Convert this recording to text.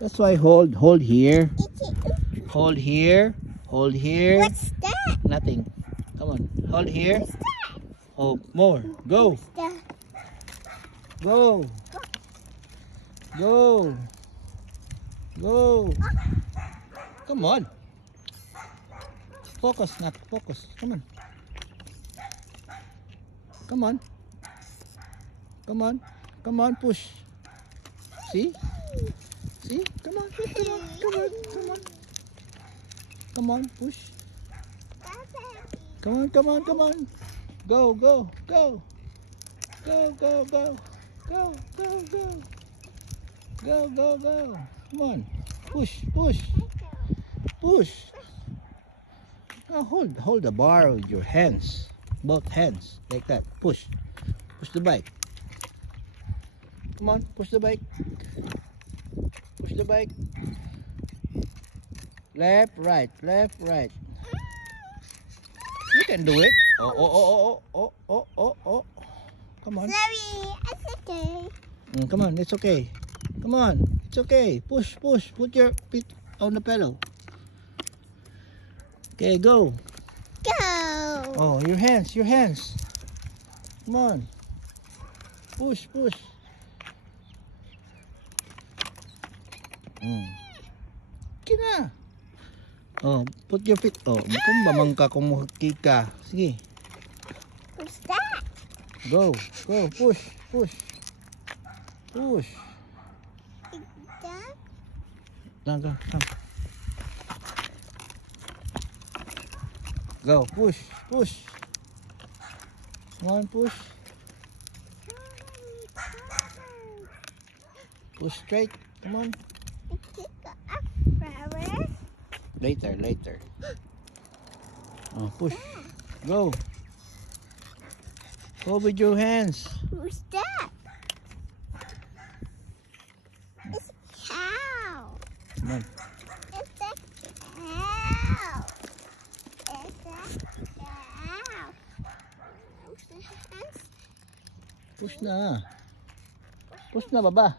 That's why hold here. Hold here. Hold here. What's that? Nothing. Come on. Hold here. What's that? Oh, more. Go. What's that? Go. Go. Go. Come on. Focus, not focus. Come on. Come on. Come on. Come on, push. See? See? Come on, push. Come on. Come on. Come on. Come on, push. Come on, come on, come on. Go, go, go. Go, go, go. Go, go, go. Go, go, go. Come on. Push, push. Push. Now hold the bar with your hands. Both hands. Like that. Push. Push the bike. Come on, push the bike. Push the bike. Left, right, left, right. You can do it. Oh, oh, oh, oh, oh, oh, oh, oh. Come on. Sorry, it's okay. Come on, it's okay. Come on, it's okay. Push, push. Put your feet on the pedal. Okay, go. Go. Oh, your hands, your hands. Come on. Push, push. Okay na. Oh, put your feet. Oh, kung mamangka kung muhaki ka. Sige. What's that? Go, go, push, push. Push. Is that? Come, come. Go, push, push. Come on, push. Push straight. Come on. Later, later. Oh, push. Go. Go with your hands. Who's that? It's a cow. Come on. It's a cow. It's a cow. Who's the hands? Push na. Push na, baba.